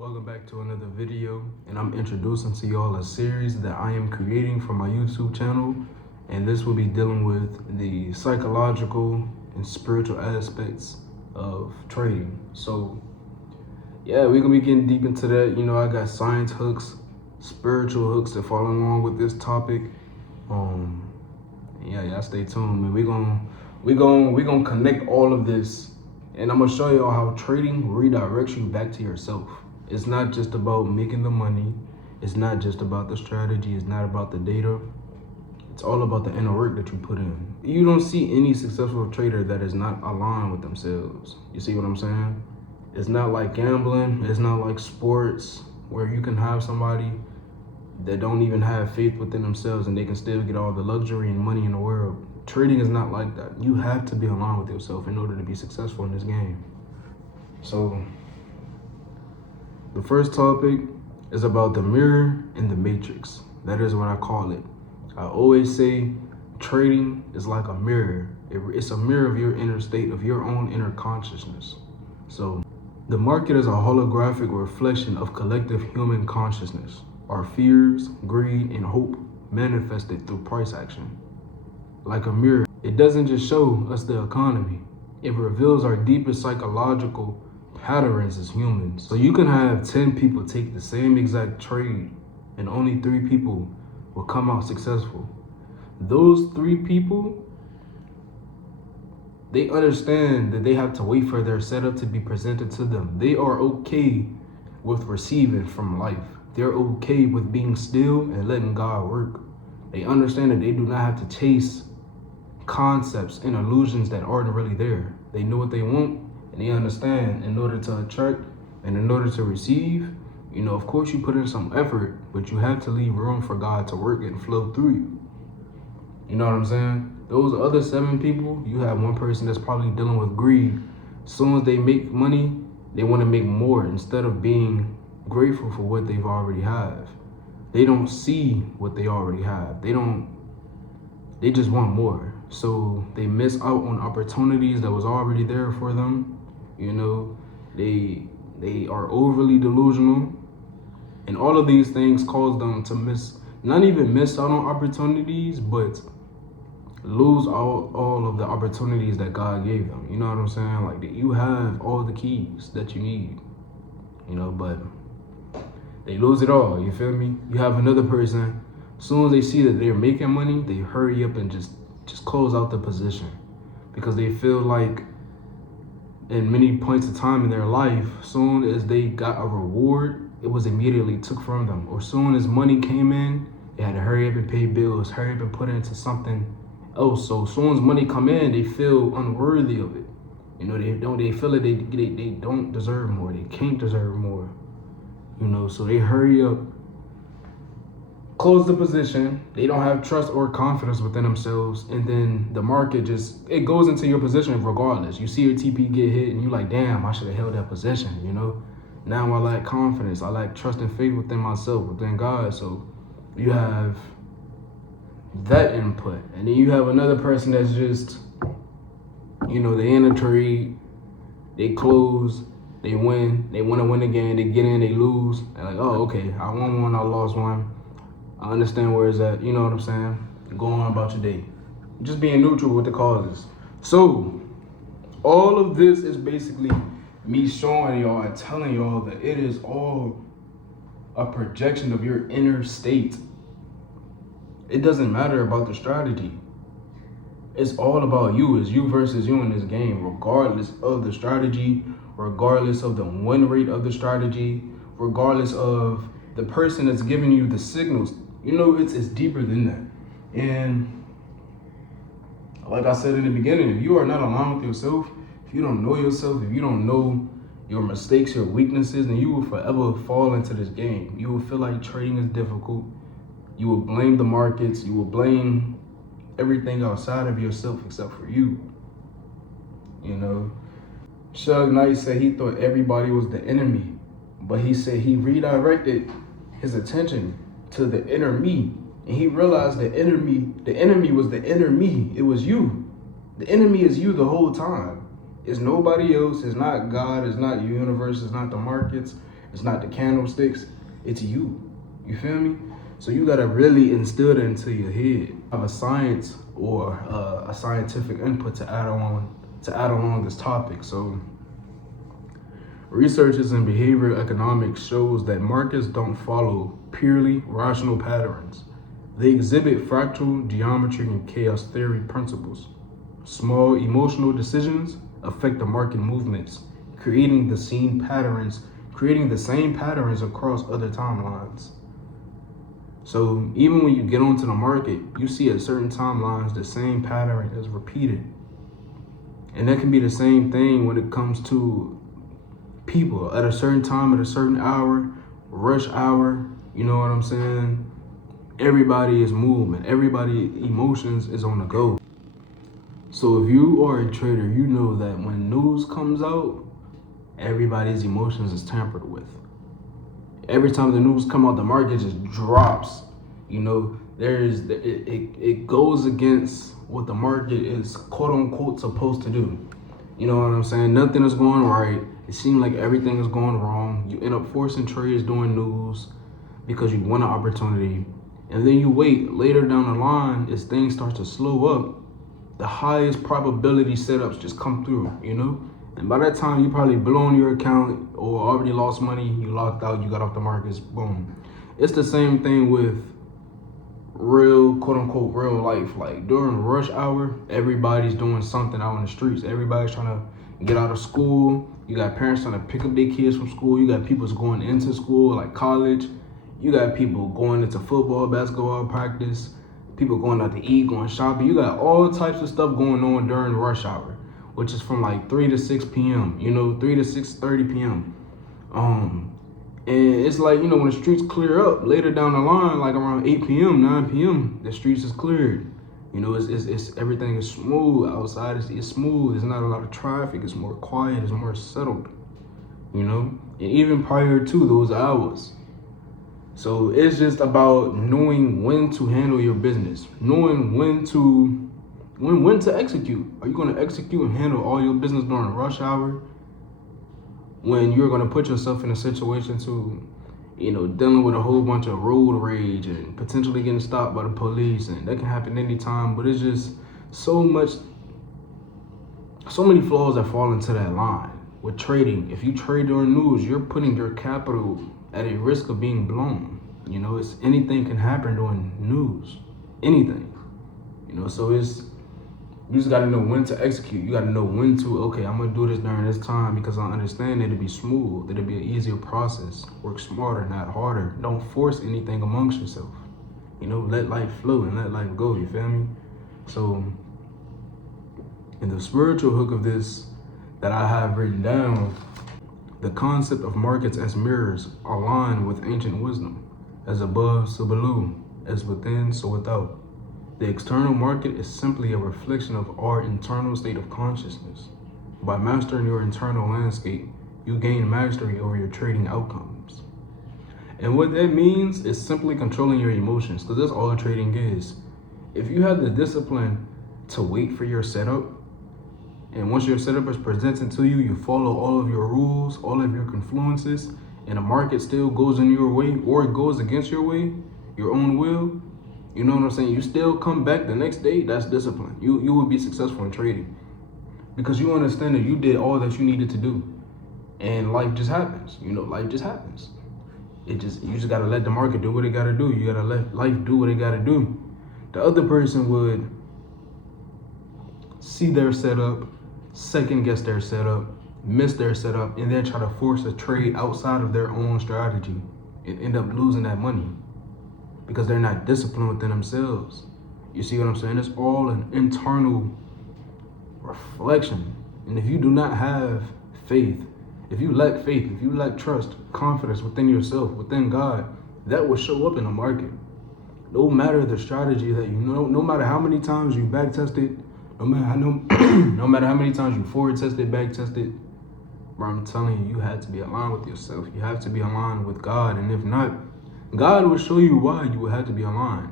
Welcome back to another video, and I'm introducing to y'all a series that I am creating for my YouTube channel, and this will be dealing with the psychological and spiritual aspects of trading. So yeah, we're gonna be getting deep into that. I got science hooks, spiritual hooks to follow along with this topic. Yeah, stay tuned, man. We gonna connect all of this, and I'm gonna show y'all how trading redirects you back to yourself. It's not just about making the money. It's not just about the strategy. It's not about the data. It's all about the inner work that you put in. You don't see any successful trader that is not aligned with themselves. You see what I'm saying? It's not like gambling. It's not like sports where you can have somebody that don't even have faith within themselves and they can still get all the luxury and money in the world. Trading is not like that. You have to be aligned with yourself in order to be successful in this game. So the first topic is about the mirror and the matrix. That is what I call it. I always say trading is like a mirror. It's a mirror of your inner state, of your own inner consciousness. So the market is a holographic reflection of collective human consciousness. Our fears, greed, and hope manifested through price action. Like a mirror, it doesn't just show us the economy. It reveals our deepest psychological patterns as humans. So you can have 10 people take the same exact trade and only 3 people will come out successful. Those 3 people, they understand that they have to wait for their setup to be presented to them. They are okay with receiving from life. They're okay with being still and letting God work. They understand that they do not have to chase concepts and illusions that aren't really there. They know what they want, and they understand in order to attract and in order to receive, of course you put in some effort, but you have to leave room for God to work and flow through you. You know what I'm saying? Those other 7 people, you have one person that's probably dealing with greed. As soon as they make money, they want to make more instead of being grateful for what they've already have. They don't see what they already have. They just want more. So they miss out on opportunities that was already there for them. They are overly delusional, and all of these things cause them to not even miss out on opportunities, but lose all of the opportunities that God gave them. You know what I'm saying? Like you have all the keys that you need, but they lose it all. You feel me? You have another person, as soon as they see that they're making money, they hurry up and just close out the position because they feel like in many points of time in their life, soon as they got a reward, it was immediately took from them. Or soon as money came in, they had to hurry up and pay bills, hurry up and put it into something else. So as soon as money come in, they feel unworthy of it. They feel that they don't deserve more. They can't deserve more. So they hurry up, close the position. They don't have trust or confidence within themselves, and then the market it goes into your position regardless. You see your TP get hit and you like, damn, I should have held that position. Now I lack confidence, I lack trust and faith within myself, within God. So you have that input, and then you have another person that's just they in a trade, they close, they win, they want to win again, they get in, they lose, they're like, oh, okay, I won one, I lost one, I understand where it's at. You know what I'm saying? Go on about your day. Just being neutral with the causes. So, all of this is basically me showing y'all and telling y'all that it is all a projection of your inner state. It doesn't matter about the strategy. It's all about you. It's you versus you in this game, regardless of the strategy, regardless of the win rate of the strategy, regardless of the person that's giving you the signals. It's deeper than that. And like I said in the beginning, if you are not aligned with yourself, if you don't know yourself, if you don't know your mistakes, your weaknesses, then you will forever fall into this game. You will feel like trading is difficult. You will blame the markets. You will blame everything outside of yourself except for you. Suge Knight said he thought everybody was the enemy, but he said he redirected his attention to the inner me, and he realized the enemy was the inner me. It was you. The enemy is you the whole time. It's nobody else. It's not God. It's not the universe. It's not the markets. It's not the candlesticks, it's you. You feel me? So you gotta really instill that into your head. Have a science or a scientific input to add along this topic. So researches in behavioral economics shows that markets don't follow purely rational patterns. They exhibit fractal geometry and chaos theory principles. Small emotional decisions affect the market movements, creating the same patterns across other timelines. So even when you get onto the market, you see at certain timelines the same pattern is repeated. And that can be the same thing when it comes to people at a certain time, at a certain hour, rush hour, you know what I'm saying? Everybody is moving, everybody emotions is on the go. So if you are a trader, you know that when news comes out, everybody's emotions is tampered with. Every time the news come out, the market just drops. You know, it goes against what the market is quote unquote supposed to do. You know what I'm saying? Nothing is going right. It seems like everything is going wrong. You end up forcing trades doing news because you want an opportunity. And then you wait later down the line as things start to slow up, the highest probability setups just come through, you know? And by that time, you probably blown your account or already lost money, you locked out, you got off the markets, boom. It's the same thing with real, quote unquote, real life. Like during rush hour, everybody's doing something out in the streets. Everybody's trying to get out of school. You got parents trying to pick up their kids from school. You got people going into school, like college. You got people going into football, basketball practice. People going out to eat, going shopping. You got all types of stuff going on during rush hour, which is from like 3 to 6 p.m., you know, 3 to 6:30 p.m. And it's like, you know, when the streets clear up later down the line, like around 8 p.m., 9 p.m., the streets is cleared. You know, it's everything is smooth outside. It's smooth. There's not a lot of traffic. It's more quiet. It's more settled. You know, and even prior to those hours. So it's just about knowing when to handle your business, knowing when to execute. Are you going to execute and handle all your business during rush hour? When you're going to put yourself in a situation to, you know, dealing with a whole bunch of road rage and potentially getting stopped by the police, and that can happen anytime. But it's just so many flaws that fall into that line. With trading, if you trade during news, you're putting your capital at a risk of being blown. You know, it's anything can happen during news, anything. You know, so you just got to know when to execute. You got to know when to, okay, I'm going to do this during this time because I understand it'll be smooth. It'll be an easier process. Work smarter, not harder. Don't force anything amongst yourself. You know, let life flow and let life go. You feel me? So, in the spiritual hook of this that I have written down, the concept of markets as mirrors align with ancient wisdom. As above, so below. As within, so without. The external market is simply a reflection of our internal state of consciousness. By mastering your internal landscape, you gain mastery over your trading outcomes. And what that means is simply controlling your emotions, because that's all trading is. If you have the discipline to wait for your setup, and once your setup is presented to you, you follow all of your rules, all of your confluences, and the market still goes in your way or it goes against your way, your own will, you know what I'm saying? You still come back the next day, that's discipline. You will be successful in trading because you understand that you did all that you needed to do. And life just happens. You know, life just happens. You just gotta let the market do what it gotta do. You gotta let life do what it gotta do. The other person would see their setup, second guess their setup, miss their setup, and then try to force a trade outside of their own strategy and end up losing that money because they're not disciplined within themselves. You see what I'm saying? It's all an internal reflection. And if you do not have faith, if you lack faith, if you lack trust, confidence within yourself, within God, that will show up in the market. No matter the strategy that you know, no matter how many times you back tested, no matter how many times you forward tested, back tested, bro, I'm telling you, you had to be aligned with yourself. You have to be aligned with God. And if not, God will show you why you would have to be aligned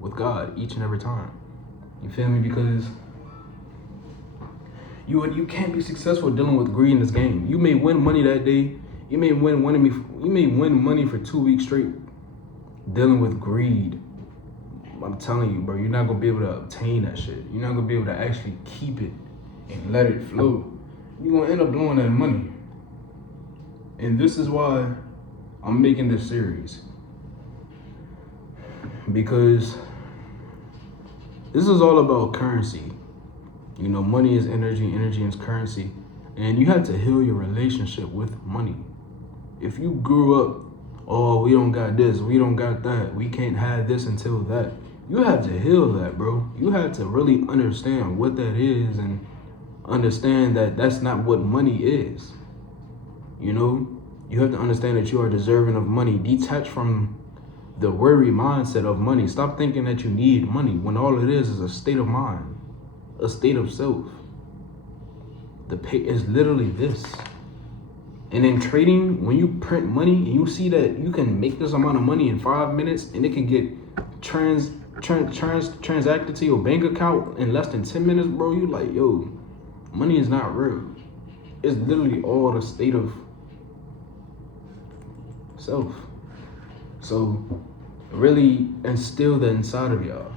with God each and every time. You feel me? Because you can't be successful dealing with greed in this game. You may win money that day, You may win money for 2 weeks straight dealing with greed. I'm telling you, bro, you're not gonna be able to obtain that shit. You're not gonna be able to actually keep it and let it flow. You're gonna end up blowing that money. And this is why I'm making this series. Because this is all about currency. You know, money is energy, energy is currency. And you have to heal your relationship with money. If you grew up, oh, we don't got this, we don't got that, we can't have this until that. You have to heal that, bro. You have to really understand what that is and understand that that's not what money is. You know, you have to understand that you are deserving of money. Detach from the worry mindset of money. Stop thinking that you need money when all it is a state of mind, a state of self. The pay is literally this. And in trading, when you print money and you see that you can make this amount of money in 5 minutes and it can get transacted to your bank account in less than 10 minutes, bro, you like, yo, money is not real. It's literally all the state of self. So really instill that inside of y'all.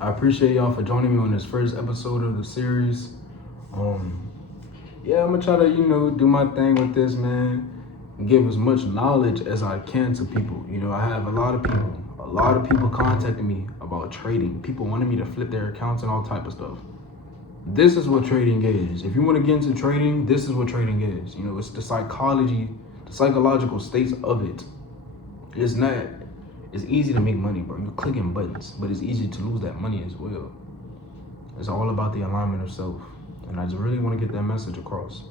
I appreciate y'all for joining me on this first episode of the series. Yeah, I'm gonna try to, do my thing with this, man. Give as much knowledge as I can to people. I have a lot of people contacting me about trading. People wanting me to flip their accounts and all type of stuff. This is what trading is. If you want to get into trading, this is what trading is. It's the psychological states of it. It's easy to make money, bro. You're clicking buttons, but it's easy to lose that money as well. It's all about the alignment of self. And I just really want to get that message across.